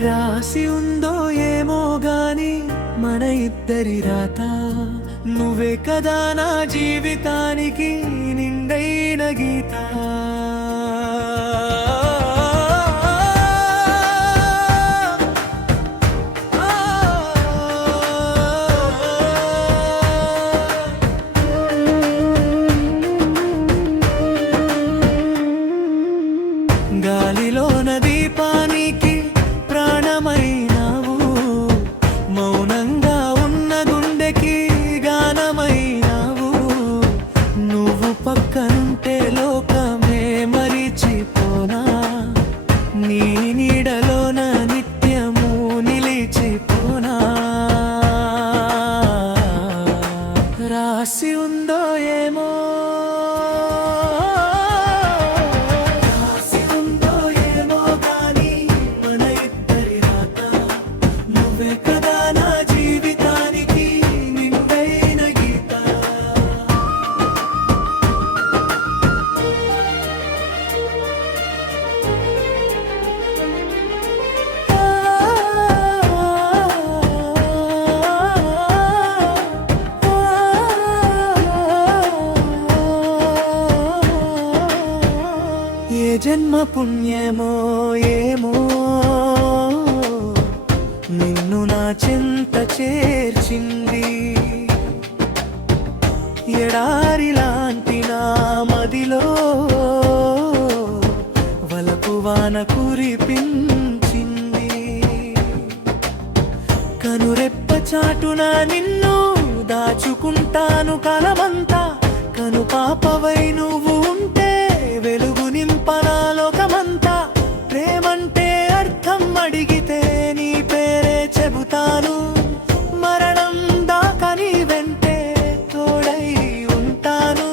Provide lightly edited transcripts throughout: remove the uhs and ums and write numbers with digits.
రాసి ఉందో ఏమో గాని మన ఇద్దరి రాత, నువ్వే కదా నా జీవితానికి నిండైన గీత. గాలిలోన దీపానికి ప్రాణమైనావు, మౌనంగా ఉన్న గుండెకి గానమైనావు. నువ్వు పక్కనుంటే లోకమే మరిచిపోనా, నీ నీడలోన నిత్యము నిలిచిపోనా. రాసి ఉందో ఏమో జన్మ పుణ్యమో ఏమో నిన్ను నా చెంత చేర్చింది. ఎడారి లాంటి నా మదిలో వలపు వాన కురిపించింది. కనురెప్ప చాటున నిన్ను దాచుకుంటాను కాలమంతా, కను పాపవై నువ్వు ఉంటే వెలుగు నింపనా లోకమంతా. ప్రేమంటే అర్థం అడిగితే నీ పేరే చెబుతాను, మరణం దాకా నీ వెంటే తోడై ఉంటాను.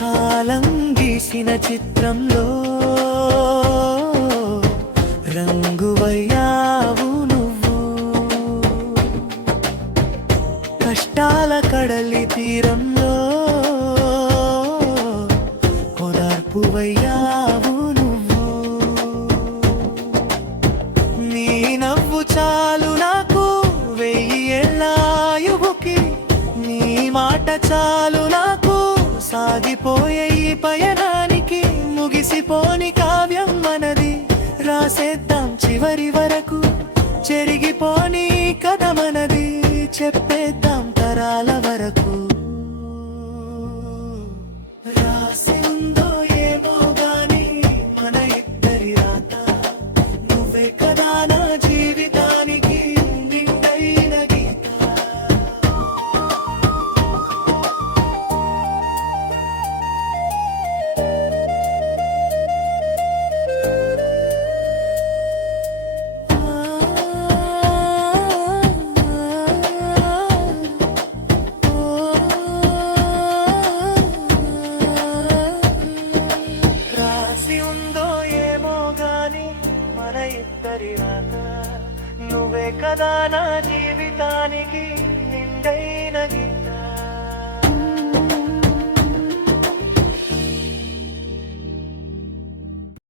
కాలం గీసిన చిత్రంలో రంగువయ్యావు నువ్వు, కష్టాల కడలి తీరంలో ఓదార్పువయ్యావు నువ్వు. నీ నవ్వు చాలు నాకు 1000 ఏళ్ళ ఆయువుకి, నీ మాట చాలు నాకు సాగిపోయే ఈ పయనానికి. ముగిసిపోని కావ్యం మనది, రాసేద్దాం చివరి వరకు. చెరిగిపోని కథ మనది, చెప్పేద్దాం తరాల వరకు. రాసి ఉందో ఏమో గాని మన ఇద్దరి రాత, నువ్వే కదా నా జీవితానికి నిండైన గీత. మన ఇద్దరి రాత, నువ్వే కదా నా జీవితానికి నిండైన గీత.